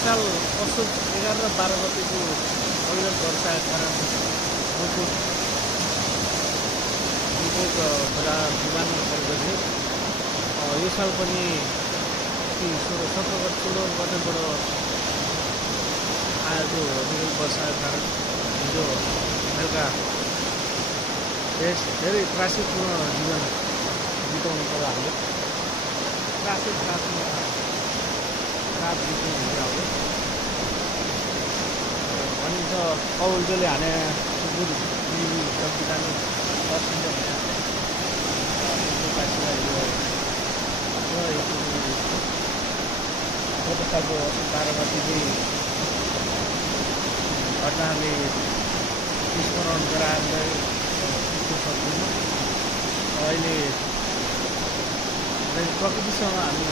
साल असोज 11 र 12 गतेको अविरल वर्षाका कारण दुर्भोग बजार विमानमा परेको थियो। यो साल पनि 17 गतेबाट आएको अविरल वर्षाका कारण हिजो बेलुका धेरै त्रासदीपूर्ण जीवन बिताउनु पर्यो हामीले। रातमा रात बित्ने हुन्छ हाम्रो भनिन्छ कौलजोले हाने कुकुर सब्जी खानु पर्सिन्छ भने गत सालको 12 गते चाहिँ घटनाले स्मरण गराएर सक्दैनौँ। अहिले प्रकृतिसँग हामी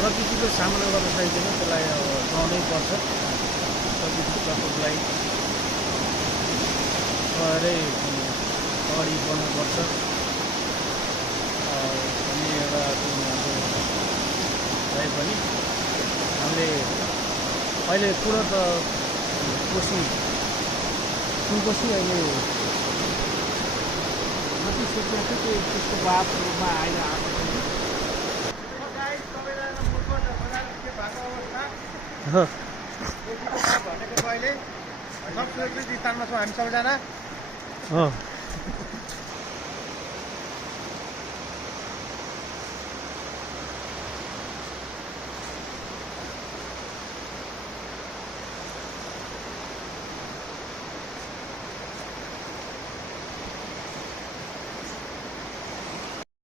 प्रकृतिको सामना गर्न सकिँदैन, त्यसलाई सहनै पर्छ। प्रकृति प्रकोपलाई सहेरै अगाडि बढ्नुपर्छ भन्ने एउटा भए पनि हामीले अहिले तुरन्त सुनकोशी अहिले जति सोचेको थियो त्यसको बाद रूपमा आएर आएको भनेको अहिले सब सुरक्षित स्थानमा छौँ हामी सबैजना।